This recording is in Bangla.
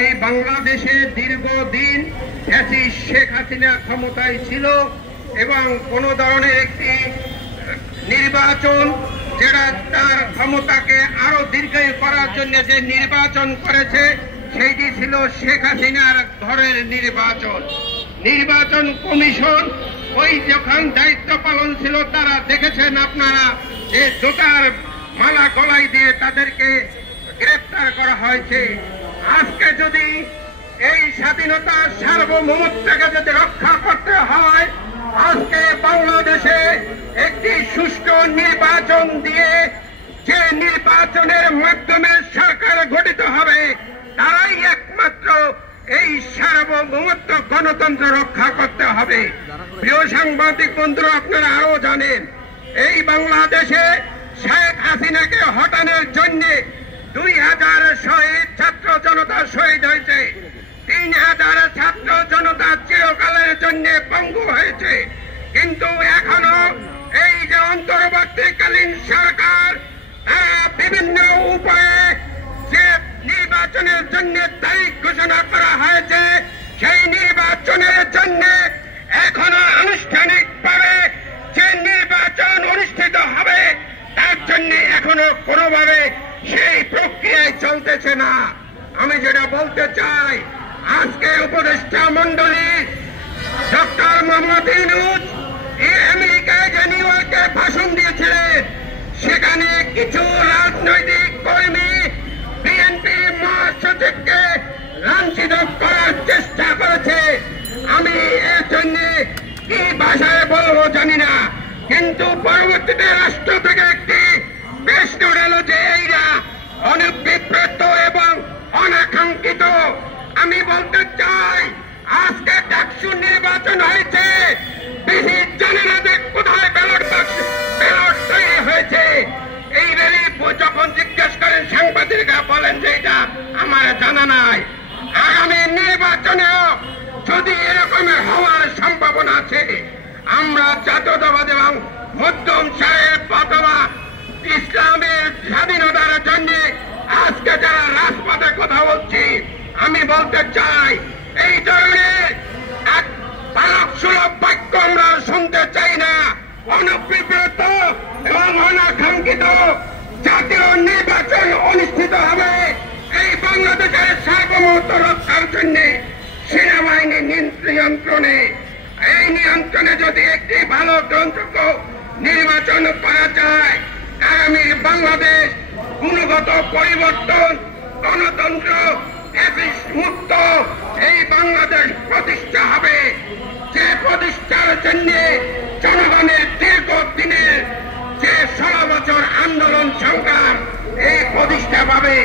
এই বাংলাদেশে দীর্ঘদিন ফ্যাসিস্ট শেখ হাসিনা ক্ষমতায় ছিল এবং কোন ধরনের একটি নির্বাচন যেটা তার ক্ষমতাকে আরো দীর্ঘায়ু করার জন্য যে নির্বাচন করেছে সেইটি ছিল শেখ হাসিনার ঘরের নির্বাচন। নির্বাচন কমিশন ওই যখন দায়িত্ব পালন ছিল তারা দেখেছেন আপনারা যে জোতার মালা গলায় দিয়ে তাদেরকে গ্রেফতার করা হয়েছে। আজকে যদি এই স্বাধীনতার সার্বভৌমত্বকে যদি রক্ষা করতে হয়, আজকে বাংলাদেশে একটি সুষ্ঠু নির্বাচন দিয়ে যে নির্বাচনের মাধ্যমে সরকার গঠিত হবে তারাই একমাত্র এই সার্বভৌমত্ব গণতন্ত্র রক্ষা করতে হবে। প্রিয় সাংবাদিক বন্ধুরা, আপনারা আরো জানেন এই বাংলাদেশে শেখ হাসিনাকে হটানোর জন্য 2000 শহীদ ছাত্র জনতা শহীদ হয়েছে, 3000 ছাত্র জনতা চিরকালের জন্য পঙ্গু হয়েছে। কিন্তু এখনো এই যে অন্তর্বর্তীকালীন সরকার বিভিন্ন উপায়ে যে নির্বাচনের জন্য তারিখ ঘোষণা করা হয়েছে, সেই নির্বাচনের জন্য এখনো আনুষ্ঠানিকভাবে যে নির্বাচন অনুষ্ঠিত হবে তার জন্য এখনো কোনোভাবে সেই প্রক্রিয়ায় চলতেছে না। আমি যেটা বলতে চাই, আজকে উপদেষ্টা মন্ডলী ডক্টর মোহাম্মদ ইউনূস আমেরিকায় যে নিউ ইয়র্কে ভাষণ দিয়েছিলেন, সেখানে কিছু রাজনৈতিক কর্মী বিএনপি মহাসচিবকে লাঞ্ছিত করার চেষ্টা করেছে। আমি এর জন্য কি ভাষায় বলবো জানি না, কিন্তু পরবর্তীতে রাষ্ট্র থেকে একটি প্রশ্ন উঠল যে এইরা অনভিপ্রেত এবং অনাকাঙ্ক্ষিত। আমি বলতে চাই, আজকে ডাকসু নির্বাচন হয়েছে, বেশি জানে না যে কোথায় ব্যালট তৈরি হয়েছে। এই রেলি যখন জিজ্ঞেস করেন সাংবাদিকরা বলেন যে এটা আমার জানা নাই। আগামী নির্বাচনেও যদি এরকমের হওয়ার সম্ভাবনা আছে, আমরা জাতীয়তাবাদ এবং মধ্যম সাহেব অথবা ইসলামের স্বাধীনতার জন্য আজকে যারা রাজপথে কথা বলছি, আমি বলতে চাই এই ধরনের এক বালক সুলভ বাক্য আমরা শুনতে চাই না। অনভিপ্রেত এবং অনাকাঙ্ক্ষিত জাতীয় নির্বাচন অনুষ্ঠিত হবে এই বাংলাদেশের সার্বভৌমত্ব রক্ষার জন্য সেনাবাহিনী নিয়ন্ত্রণে। এই নিয়ন্ত্রণে যদি একটি ভালো গ্রহণযোগ্য নির্বাচন করা যায়, আগামী বাংলাদেশ গুণগত পরিবর্তন, গণতন্ত্র মুক্ত এই বাংলাদেশ প্রতিষ্ঠা হবে। যে প্রতিষ্ঠার জন্য জনগণের দীর্ঘদিনের যে 16 বছর আন্দোলন সংগ্রাম এই প্রতিষ্ঠা পাবে।